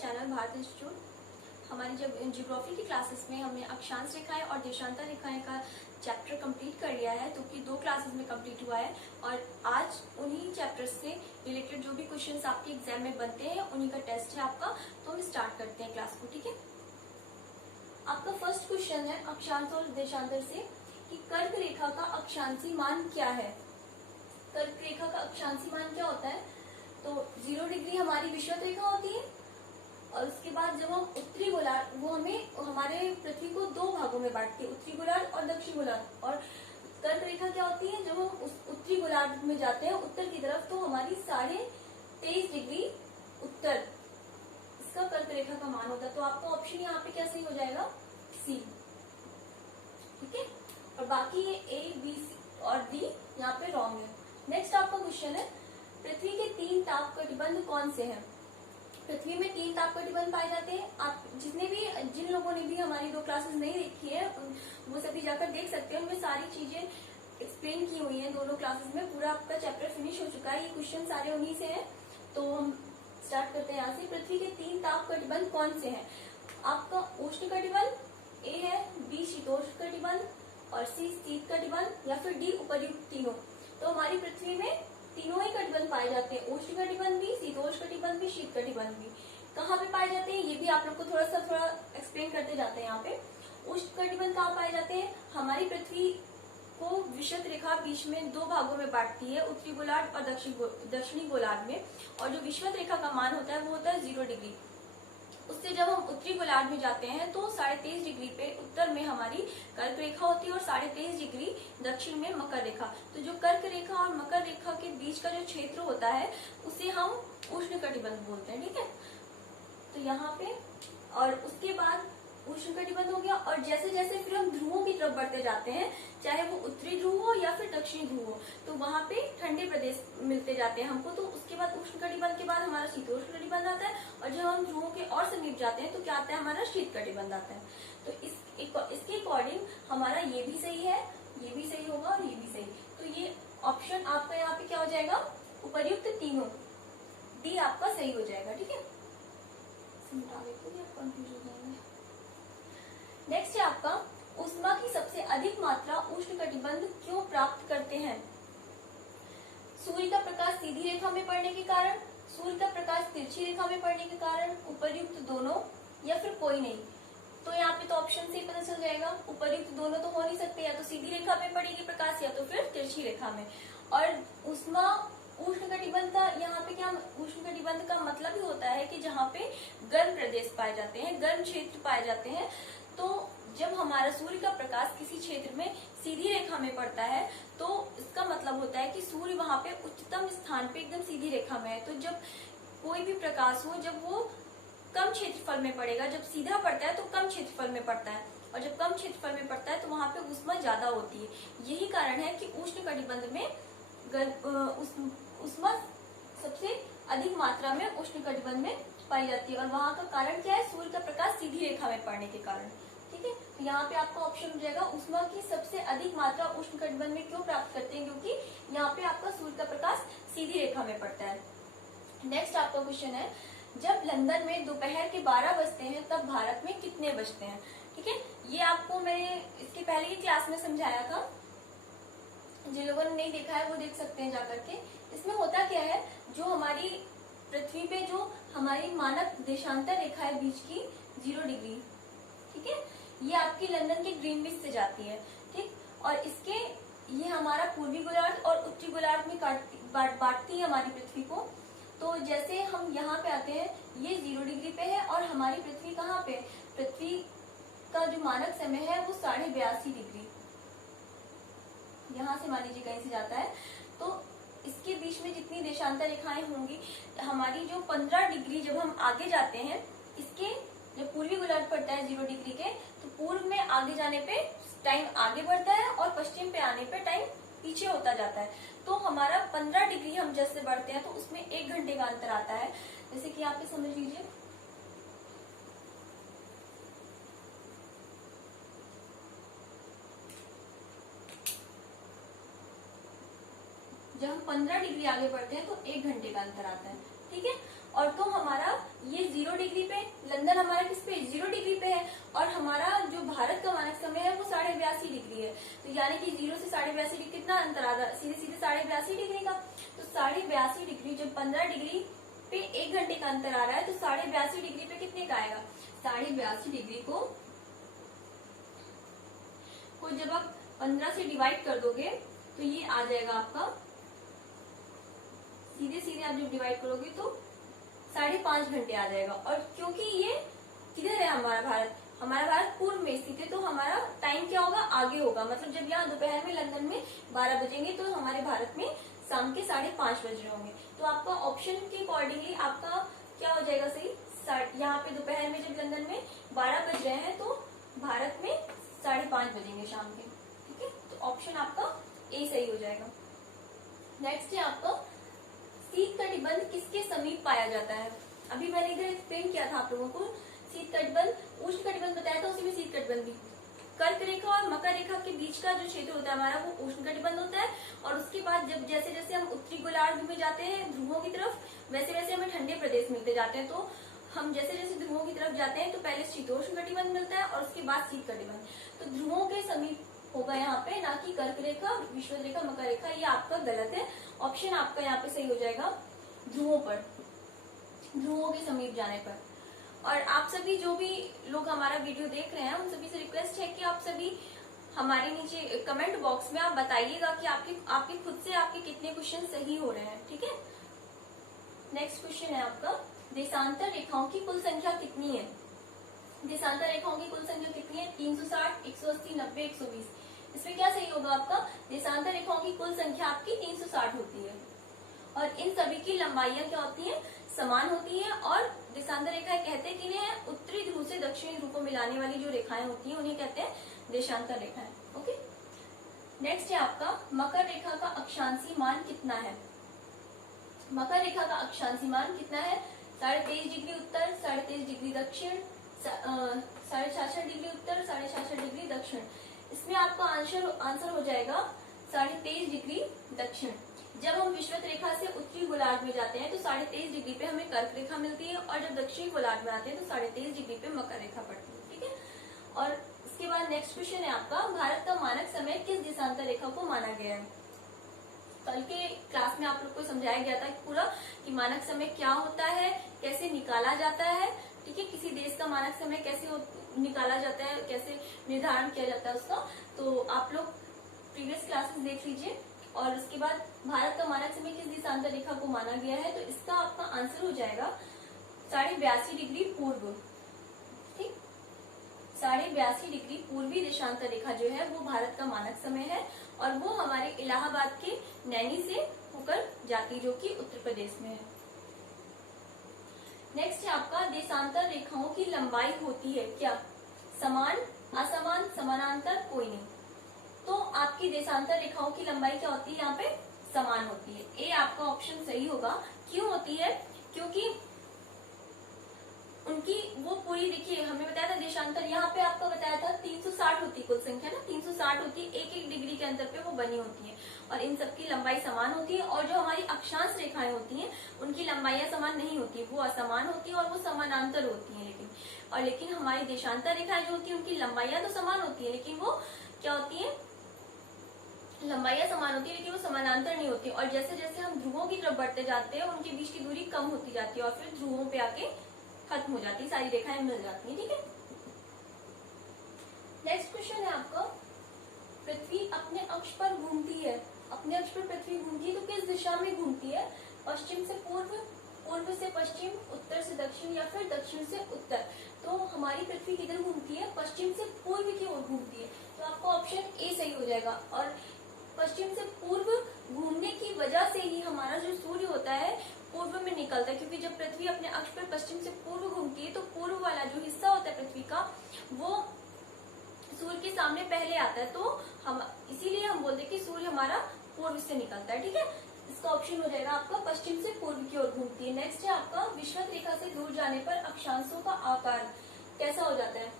Channel Bharat institute. हमारी जब geography की क्लासेस में हमने अक्षांश रेखाएं और देशांतर रेखाएं का चैप्टर कंप्लीट कर लिया है, तो कि 2 क्लासेस में कंप्लीट हुआ है और आज उन्हीं चैप्टर्स से रिलेटेड जो भी क्वेश्चंस आपके एग्जाम में बनते हैं उन्हीं का टेस्ट है आपका। तो हम स्टार्ट करते हैं क्लास को, ठीक है। आपका फर्स्ट क्वेश्चन है अक्षांश और देशांतर से कि कर्क रेखा का अक्षांशी मान क्या है। कर्क रेखा का अक्षांशी मान क्या होता है? तो 0 डिग्री हमारी विषुवत रेखा होती है और उसके बाद जब हम उत्तरी गोलार्ध, वो हमें हमारे पृथ्वी को 2 भागों में बांटती है, उत्तरी गोलार्ध और दक्षिण गोलार्ध। और कर्क रेखा क्या होती है? जब हम उस उत्तरी गोलार्ध में जाते हैं उत्तर की तरफ, तो हमारी 23.5 डिग्री उत्तर इसका कर्क रेखा का मान होता है। तो आपका ऑप्शन यहाँ पे क्या सही हो जाएगा? सी, ठीक है। और बाकी ये ए, बी, सी और डी यहाँ पे रॉन्ग है। नेक्स्ट आपका क्वेश्चन है पृथ्वी के 3 ताप कटिबंध कौन से हैं? पृथ्वी में 3 ताप कटिबंध पाए जाते हैं। आप जिन लोगों ने भी हमारी 2 क्लासेस नहीं देखी है वो सभी जाकर देख सकते हैं, उनमें सारी चीजें एक्सप्लेन की हुई हैं दोनों क्लासेस में। पूरा आपका चैप्टर फिनिश हो चुका है, ये क्वेश्चन सारे उन्हीं से हैं। तो हम स्टार्ट करते हैं यहाँ से। पृथ्वी के 3 ताप कटिबंध कौन से हैं? आपका उष्ण कटिबंध ए है, बी शीतोष्ण कटिबंध और सी शीत कटिबंध या फिर डी उपर्युक्त तीनों। तो हमारी पृथ्वी में तीनों ही कटिबंध पाए जाते हैं, उष्ण कटिबंध भी, शीतोष्ण कटिबंध भी, शीत कटिबंध भी। कहाँ पे पाए जाते हैं ये भी आप लोग को थोड़ा एक्सप्लेन करते जाते हैं। यहाँ पे उष्ण कटिबंध कहाँ पाए जाते हैं? हमारी पृथ्वी को विषुवत रेखा बीच में 2 भागों में बांटती है, उत्तरी गोलार्ध और दक्षिणी गोलार्ध में। और जो विषुवत रेखा का मान होता है वो होता है 0 डिग्री। उससे जब हम उत्तरी गोलार्ध में जाते हैं तो 23.5 डिग्री पे उत्तर में हमारी कर्क रेखा होती है और 23.5 डिग्री दक्षिण में मकर रेखा। तो जो कर्क रेखा और मकर रेखा के बीच का जो क्षेत्र होता है उसे हम उष्ण कटिबंध बोलते हैं, ठीक है। तो यहाँ पे और उसके बाद उष्ण कटिबंध हो गया। और जैसे जैसे फिर हम ध्रुवों की तरफ बढ़ते जाते हैं, चाहे वो उत्तरी ध्रुव हो या फिर दक्षिणी ध्रुव हो, तो वहां पे ठंडे प्रदेश मिलते जाते हैं हमको। तो उसके बाद उष्ण कटिबंध के बाद हमारा शीतोष्ण कटिबंध आता है और जब हम ध्रुवों के और समीप जाते हैं तो क्या आता है? हमारा शीत कटिबंध आता है। तो इसके अकॉर्डिंग हमारा ये भी सही है, ये भी सही होगा और ये भी सही। तो ये ऑप्शन आपका यहाँ पे क्या हो जाएगा? उपर्युक्त तीनों, डी आपका सही हो जाएगा, ठीक है। कंफ्यूज हो जाएंगे। नेक्स्ट है आपका ऊष्मा की सबसे अधिक मात्रा उष्ण कटिबंध क्यों प्राप्त करते हैं? सूर्य का प्रकाश सीधी रेखा में पड़ने के कारण, सूर्य का प्रकाश तिरछी रेखा में पड़ने के कारण, उपर्युक्त दोनों या फिर कोई नहीं। तो यहाँ पे तो ऑप्शन से ही पता चल जाएगा, उपर्युक्त दोनों तो हो नहीं सकते, या तो सीधी रेखा में पड़ेगी प्रकाश या तो फिर तिरछी रेखा में। और ऊष्मा उष्ण कटिबंध का यहाँ पे क्या, उष्ण कटिबंध का मतलब ही होता है कि जहाँ पे गर्म प्रदेश पाए जाते हैं, गर्म क्षेत्र पाए जाते हैं। तो जब हमारा सूर्य का प्रकाश किसी क्षेत्र में सीधी रेखा में पड़ता है तो इसका मतलब होता है कि सूर्य वहां पे उच्चतम स्थान पे एकदम सीधी रेखा में है। तो जब कोई भी प्रकाश हो, जब वो कम क्षेत्रफल में पड़ेगा, जब सीधा पड़ता है तो कम क्षेत्रफल में पड़ता है और जब कम क्षेत्रफल में पड़ता है तो वहां पे ऊष्मा ज्यादा होती है। यही कारण है कि उष्ण कटिबंध में ऊष्मा सबसे अधिक मात्रा में उष्ण कटिबंध में पाई जाती है। और वहां का कारण क्या है? सूर्य का प्रकाश सीधी रेखा में पड़ने के कारण, ठीक है। तो यहाँ पे आपका ऑप्शन हो जाएगा ऊष्मा की सबसे अधिक मात्रा उष्ण कटिबंध में क्यों प्राप्त करते हैं? क्योंकि यहाँ पे आपका सूर्य का प्रकाश सीधी रेखा में पड़ता है। नेक्स्ट आपका क्वेश्चन है जब लंदन में दोपहर के 12 बजते हैं तब भारत में कितने बजते हैं? ठीक है, ये आपको मैंने इसके पहले की क्लास में समझाया था, जिन लोगों ने नहीं देखा है वो देख सकते हैं जाकर के। इसमें होता क्या है, जो हमारी पृथ्वी पे जो हमारी मानक देशांतर रेखा है बीच की 0 डिग्री, ठीक है, ये आपकी लंदन के ग्रीनविच से जाती है, ठीक। और इसके ये हमारा पूर्वी गोलार्ध और उत्तरी गोलार्ध में बांटती है हमारी पृथ्वी को। तो जैसे हम यहाँ पे आते हैं, ये 0 डिग्री पे है और हमारी पृथ्वी कहाँ पे? पृथ्वी का जो मानक समय है वो 82.5 डिग्री यहाँ से मान लीजिए कहीं से जाता है। तो इसके बीच में जितनी देशांतर रेखाएं होंगी, हमारी जो 15 डिग्री जब हम आगे जाते हैं, इसके जब पूर्वी गोलार्ध पड़ता है 0 डिग्री के, तो पूर्व में आगे जाने पे टाइम आगे बढ़ता है और पश्चिम पे आने पे टाइम पीछे होता जाता है। तो हमारा 15 डिग्री हम जैसे बढ़ते हैं तो उसमें 1 घंटे का अंतर आता है। जैसे कि आप समझ लीजिए, जब हम 15 डिग्री आगे बढ़ते हैं तो 1 घंटे का अंतर आता है। ठीक है। और तो हमारा ये 0 डिग्री पे, लंदन हमारा किस पे 0 डिग्री पे है, और हमारा जो भारत का मानक समय है वो 82.5 डिग्री है। तो यानी कि 0 से 82.5 डिग्री कितना अंतर आ रहा है, सीधे सीधे 82.5 डिग्री का। तो 82.5 डिग्री जब 15 डिग्री पे 1 घंटे का अंतर आ रहा है, तो 82.5 डिग्री पे कितने का आएगा, 82.5 डिग्री को जब आप 15 से डिवाइड कर दोगे तो ये आ जाएगा आपका, सीधे सीधे आप जब डिवाइड करोगे तो 5.5 घंटे आ जाएगा। और क्योंकि ये किधर है हमारा भारत पूर्व में स्थित है, तो हमारा टाइम क्या होगा, आगे होगा। मतलब जब यहाँ दोपहर में लंदन में 12 बजेंगे तो हमारे भारत में शाम के 5:30 बज रहे होंगे। तो आपका ऑप्शन के अकॉर्डिंगली आपका क्या हो जाएगा सही, यहाँ पे दोपहर में जब लंदन में 12 बज रहे हैं तो भारत में 5:30 बजेंगे शाम के, ठीक है। तो ऑप्शन आपका ए सही हो जाएगा। नेक्स्ट है आपका शीत कटिबंध किसके समीप पाया जाता है। अभी मैंने इधर एक्सप्लेन किया था आप लोगों को, शीत कटिबंध, उष्ण कटिबंध बताया था, उसी में शीत कटिबंध भी। कर्क रेखा और मकर रेखा के बीच का जो क्षेत्र होता है हमारा वो उष्ण कटिबंध होता है। और उसके बाद जब जैसे जैसे हम उत्तरी गोलार्ध में जाते हैं ध्रुवों की तरफ, वैसे वैसे हमें ठंडे प्रदेश मिलते जाते हैं। तो हम जैसे जैसे ध्रुवों की तरफ जाते हैं तो पहले शीतोष्ण कटिबंध मिलता है और उसके बाद शीत कटिबंध। तो ध्रुवों के समीप होगा यहाँ पे, ना कि कर्क रेखा, विषुवत रेखा, मकर रेखा। ये आपका गलत है, ऑप्शन आपका यहाँ पे सही हो जाएगा ध्रुवों पर, ध्रुवों के समीप जाने पर। और आप सभी जो भी लोग हमारा वीडियो देख रहे हैं उन सभी से रिक्वेस्ट है कि आप सभी हमारे नीचे कमेंट बॉक्स में आप बताइएगा कि आपके खुद से आपके कितने क्वेश्चन सही हो रहे हैं, ठीक है। नेक्स्ट क्वेश्चन है आपका, देशांतर रेखाओं की कुल संख्या कितनी है। देशांतर रेखाओं की कुल संख्या कितनी है, 360, 180, 90, 120। इसमें क्या सही होगा आपका, देशांतर रेखाओं की कुल संख्या आपकी 360 होती है। और इन सभी की लंबाइयां क्या होती हैं, समान होती है। और देशांतर रेखाएं कहते किन्हें हैं, उत्तरी ध्रुव से दक्षिणी ध्रुव को मिलाने वाली जो रेखाएं होती हैं उन्हें कहते हैं देशांतर रेखाएं। ओके। नेक्स्ट है आपका, मकर रेखा का अक्षांशी मान कितना है। मकर रेखा का अक्षांशी मान कितना है, 23.5 डिग्री उत्तर, 23.5 डिग्री दक्षिण, 66.5 डिग्री उत्तर, 66.5 डिग्री दक्षिण। इसमें आपका आंसर हो जाएगा 23.5 डिग्री दक्षिण। जब हम विषुवत रेखा से उत्तरी गोलार्ध में जाते हैं तो 23.5 डिग्री पे हमें कर्क रेखा मिलती है, और जब दक्षिणी गोलार्ध में आते हैं तो 23.5 डिग्री पे मकर रेखा पड़ती है, ठीक है। और इसके बाद नेक्स्ट क्वेश्चन है आपका, भारत का मानक समय किस देशांतर रेखा को माना गया है। कल के क्लास में आप लोग को समझाया गया था पूरा कि मानक समय क्या होता है, कैसे निकाला जाता है, ठीक है। किसी देश का मानक समय कैसे निकाला जाता है, कैसे निर्धारण किया जाता है उसका। तो आप लोग प्रीवियस क्लासेस देख लीजिए। और उसके बाद भारत का मानक समय किस देशांतर रेखा को माना गया है, तो इसका आपका आंसर हो जाएगा 82.5 डिग्री पूर्व, ठीक। 82.5 डिग्री पूर्वी देशांतर रेखा जो है वो भारत का मानक समय है, और वो हमारे इलाहाबाद के नैनी से होकर जाती, जो कि उत्तर प्रदेश में है। नेक्स्ट है आपका, देशांतर रेखाओं की लंबाई होती है क्या, समान, असमान, समानांतर, कोई नहीं। तो आपकी देशांतर रेखाओं की लंबाई क्या होती है, यहाँ पे समान होती है। ए आपका ऑप्शन सही होगा। क्यों होती है, क्योंकि उनकी वो पूरी, देखिए हमें बताया था देशांतर, यहाँ पे आपका बताया था 360 होती कुल संख्या ना, 360 होती है, 1-1 डिग्री के अंतर पे वो बनी होती है, और इन सबकी लंबाई समान होती है। और जो हमारी अक्षांश रेखाएं होती हैं उनकी लंबाइयां समान नहीं होती, वो असमान होती है और वो समानांतर होती है। लेकिन हमारी देशांतर रेखाएं जो होती है उनकी लंबाइयां तो समान होती है, लेकिन वो क्या होती है, लंबाइयां समान होती है लेकिन वो समानांतर नहीं होती। और जैसे जैसे हम ध्रुवों की तरफ बढ़ते जाते हैं उनके बीच की दूरी कम होती जाती है, और फिर ध्रुवों पे आके खत्म हो जाती है, सारी रेखाएं मिल जाती है, ठीक है। नेक्स्ट क्वेश्चन है आपका, पृथ्वी अपने अक्ष पर घूमती है, अपने अक्ष पर पृथ्वी घूमती है तो किस दिशा में घूमती है, पश्चिम से पूर्व, पूर्व से पश्चिम, उत्तर से दक्षिण, या फिर दक्षिण से उत्तर। तो हमारी पृथ्वी किधर घूमती है, पश्चिम से पूर्व की ओर घूमती है। तो आपका ऑप्शन ए सही हो जाएगा। और पश्चिम से पूर्व घूमने की वजह से ही हमारा जो सूर्य होता है पूर्व में निकलता है, क्योंकि जब पृथ्वी अपने अक्ष पर पश्चिम से पूर्व घूमती है तो पूर्व वाला जो हिस्सा होता है पृथ्वी का वो सूर्य के सामने पहले आता है। तो हम इसीलिए हम बोलते हैं कि सूर्य हमारा पूर्व से निकलता है, ठीक है। इसका ऑप्शन हो जाएगा आपका पश्चिम से पूर्व की ओर घूमती है। नेक्स्ट है आपका, विषुवत रेखा से दूर जाने पर अक्षांशों का आकार कैसा हो जाता है।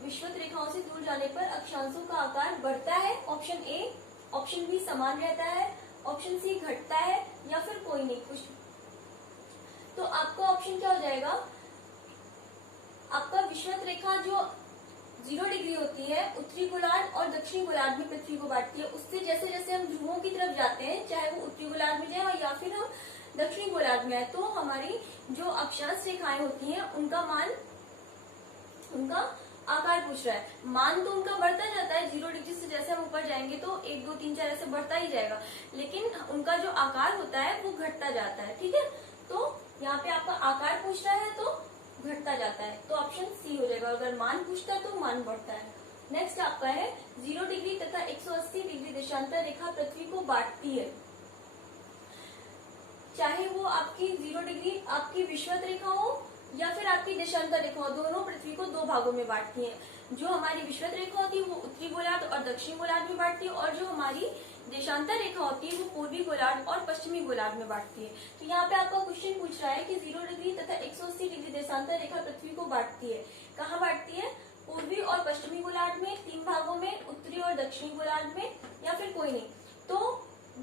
विषुवत रेखाओं से दूर जाने पर अक्षांशों का आकार बढ़ता है, ऑप्शन ए, ऑप्शन बी समान रहता है, ऑप्शन सी घटता है, या फिर कोई नहीं, कुछ। तो आपका ऑप्शन क्या हो जाएगा, आपका विषुवत रेखा जो 0 डिग्री होती है उत्तरी गोलार्ध और दक्षिणी गोलार्ध में पृथ्वी को बांटती है। उससे जैसे जैसे हम ध्रुवों की तरफ जाते हैं, चाहे वो उत्तरी गोलार्ध में जाए या फिर हम दक्षिणी गोलार्ध में आए, तो हमारी जो अक्षांश रेखाएं होती हैं उनका मान, उनका आकार पूछ रहा है। मान तो उनका बढ़ता जाता है, 0 डिग्री से जैसे हम ऊपर जाएंगे तो 1 2 3 4 ऐसे बढ़ता ही जाएगा, लेकिन उनका जो आकार होता है वो घटता जाता है। ठीक है, तो यहाँ पे आपका आकार पूछ रहा है तो घटता जाता है, तो ऑप्शन सी हो जाएगा। अगर मान पूछता है तो मान बढ़ता है। नेक्स्ट आपका है 0 डिग्री तथा 180 डिग्री देशांतर रेखा पृथ्वी को बांटती है। चाहे वो आपकी 0 डिग्री आपकी विषुवत रेखा हो या फिर आपकी देशांतर रेखा हो, दोनों पृथ्वी को 2 भागों में बांटती है। जो हमारी विषुवत रेखा होती है वो उत्तरी गोलार्ध और दक्षिणी गोलार्ध में बांटती है, और जो हमारी देशांतर रेखा होती है वो पूर्वी गोलार्ध और पश्चिमी गोलार्ध में बांटती है। तो यहाँ पे आपका क्वेश्चन पूछ रहा है कि 0 डिग्री तथा 180 डिग्री देशांतर रेखा पृथ्वी को बांटती है। कहाँ बांटती है? पूर्वी और पश्चिमी गोलार्ध में 3 भागों में, उत्तरी और दक्षिणी गोलार्ध में, या फिर कोई नहीं। तो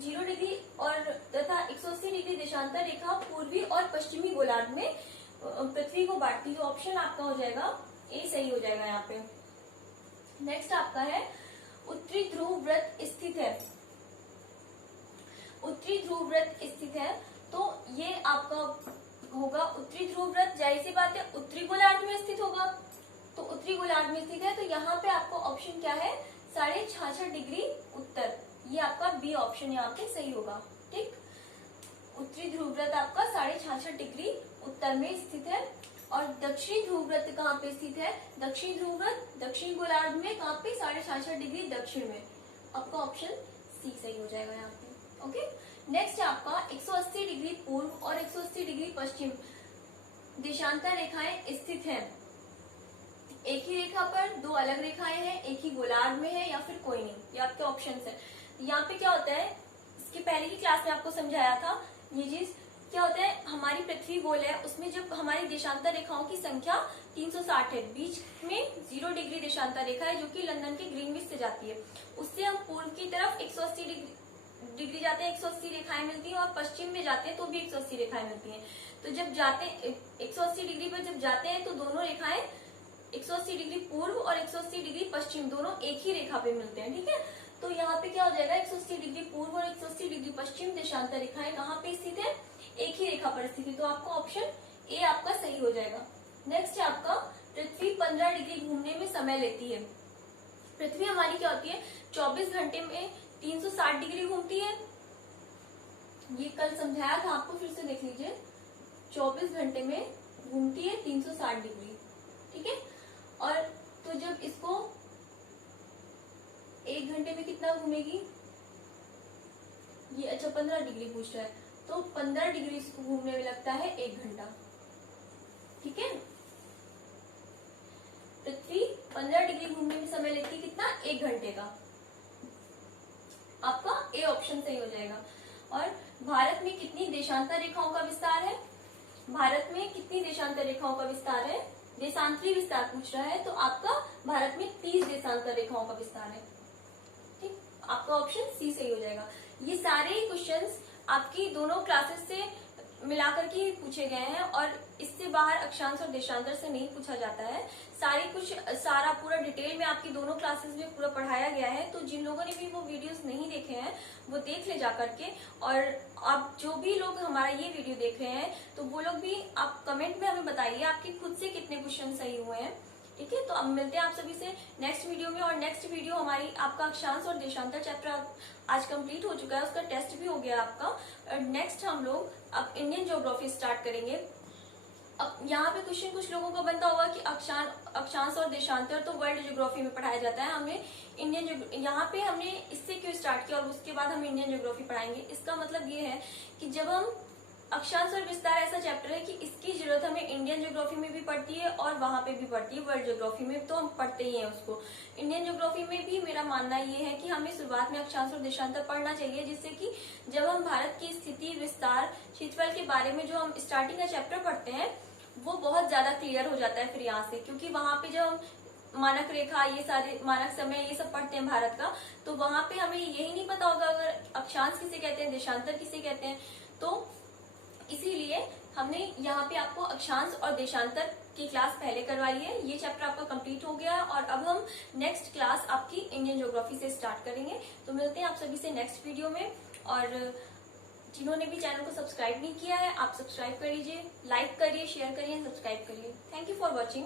0 डिग्री और तथा 180 डिग्री देशांतर रेखा पूर्वी और पश्चिमी गोलार्ध में पृथ्वी को बांटती है। तो ऑप्शन आपका हो जाएगा ए सही हो जाएगा यहाँ पे। नेक्स्ट आपका है उत्तरी ध्रुव व्रत स्थित है। उत्तरी ध्रुव व्रत स्थित है, तो ये आपका होगा उत्तरी ध्रुव व्रत, जाहिर सी बात है उत्तरी गोलार्ध में स्थित होगा, तो उत्तरी गोलार्ध में स्थित है। तो यहाँ पे आपको ऑप्शन क्या है, 66.5 डिग्री उत्तर, ये आपका बी ऑप्शन यहाँ पे सही होगा। ठीक, उत्तरी ध्रुव व्रत आपका 66.5 डिग्री उत्तर में स्थित है। और दक्षिणी ध्रुव व्रत कहाँ पे स्थित है? दक्षिणी ध्रुव व्रत दक्षिणी गोलार्ध में कहाँ पे? 66.5 डिग्री दक्षिण में। आपका ऑप्शन सी सही हो जाएगा यहाँ पे। ओके, नेक्स्ट आपका 180 डिग्री पूर्व और 180 डिग्री पश्चिम देशांतर रेखाएं स्थित हैं। एक ही रेखा पर 2 अलग रेखाएं हैं, एक ही गोलार्ध में है या फिर कोई नहीं, ये आपके ऑप्शन है। यहाँ पे क्या होता है, इसके पहले की क्लास में आपको समझाया था ये चीज। क्या होता है, हमारी पृथ्वी गोल है, उसमें जब हमारी देशांतर रेखाओं की संख्या 360 है, बीच में 0 डिग्री देशांतर रेखा है जो कि लंदन के ग्रीनविच से जाती है, उससे हम पूर्व की तरफ 180 डिग्री जाते हैं, 180 रेखाएं मिलती हैं, और पश्चिम में जाते हैं तो भी 180 रेखाएं मिलती हैं। तो जब जाते 180 डिग्री पर जब जाते हैं तो दोनों रेखाएं 180 डिग्री पूर्व और 180 डिग्री पश्चिम दोनों एक ही रेखा पे मिलते हैं। ठीक है, तो यहाँ पे क्या हो जाएगा, 180 डिग्री पूर्व और 180 डिग्री पश्चिम देशांतर रेखाएं कहाँ पे स्थित है? एक ही रेखा पर स्थित है। तो आपका ऑप्शन ए आपका सही हो जाएगा। नेक्स्ट है आपका पृथ्वी 15 डिग्री घूमने में समय लेती है। पृथ्वी हमारी क्या होती है, 24 घंटे में 360 डिग्री घूमती है। ये कल समझाया था आपको, फिर से देख लीजिए। 24 घंटे में घूमती है 360 डिग्री। ठीक है, और तो जब इसको 1 घंटे में कितना घूमेगी, ये अच्छा 15 डिग्री पूछ रहा है, तो 15 डिग्री इसको घूमने में लगता है 1 घंटा। ठीक है, पृथ्वी 15 डिग्री घूमने में समय लेती है कितना? 1 घंटे का। आपका ए ऑप्शन सही हो जाएगा। और भारत में कितनी देशांतर रेखाओं का विस्तार है? भारत में कितनी देशांतर रेखाओं का विस्तार है? देशांतरी विस्तार पूछ रहा है, तो आपका भारत में 30 देशांतर रेखाओं का विस्तार है। ठीक, आपका ऑप्शन सी सही हो जाएगा। ये सारे क्वेश्चंस आपकी दोनों क्लासेस से मिलाकर के पूछे गए हैं, और इससे बाहर अक्षांश और देशांतर से नहीं पूछा जाता है। सारा पूरा डिटेल में आपकी दोनों क्लासेस में पूरा पढ़ाया गया है। तो जिन लोगों ने भी वो वीडियोस नहीं देखे हैं वो देख ले जाकर के, और आप जो भी लोग हमारा ये वीडियो देख रहे हैं तो वो लोग भी आप कमेंट में हमें बताइए आपके खुद से कितने क्वेश्चन सही हुए हैं। ठीक है, तो अब मिलते हैं आप सभी से नेक्स्ट वीडियो में। और नेक्स्ट वीडियो हमारी आपका अक्षांश और देशांतर चैप्टर आज कंप्लीट हो चुका है, उसका टेस्ट भी हो गया आपका। और नेक्स्ट हम लोग अब इंडियन ज्योग्राफी स्टार्ट करेंगे। अब यहाँ पे क्वेश्चन कुछ लोगों का बनता होगा कि अक्षांश और देशांतर तो वर्ल्ड ज्योग्राफी में पढ़ाया जाता है, हमें यहाँ पे हमने इससे क्यों स्टार्ट किया और उसके बाद हम इंडियन ज्योग्राफी पढ़ाएंगे। इसका मतलब ये है कि जब हम अक्षांश और विस्तार ऐसा चैप्टर है कि इसकी जरूरत हमें इंडियन ज्योग्राफी में भी पड़ती है और वहां पे भी पड़ती है, वर्ल्ड ज्योग्राफी में तो हम पढ़ते ही हैं उसको। इंडियन ज्योग्राफी में भी मेरा मानना ये है कि हमें शुरुआत में अक्षांश और देशांतर पढ़ना चाहिए, जिससे कि जब हम भारत की स्थिति, विस्तार, क्षेत्रफल के बारे में जो हम स्टार्टिंग का चैप्टर पढ़ते हैं वो बहुत ज्यादा क्लियर हो जाता है फिर यहाँ से। क्योंकि वहां पे जब हम मानक रेखा, ये सारे मानक समय, ये सब पढ़ते हैं भारत का, तो वहां पे हमें यही नहीं पता होगा अगर अक्षांश किसे कहते हैं, देशांतर किसे कहते हैं। तो इसीलिए हमने यहाँ पे आपको अक्षांश और देशांतर की क्लास पहले करवाई है। ये चैप्टर आपका कंप्लीट हो गया और अब हम नेक्स्ट क्लास आपकी इंडियन ज्योग्राफी से स्टार्ट करेंगे। तो मिलते हैं आप सभी से नेक्स्ट वीडियो में। और जिन्होंने भी चैनल को सब्सक्राइब नहीं किया है, आप सब्सक्राइब कर लीजिए, लाइक करिए, शेयर करिए, सब्सक्राइब करिए। Thank you for watching.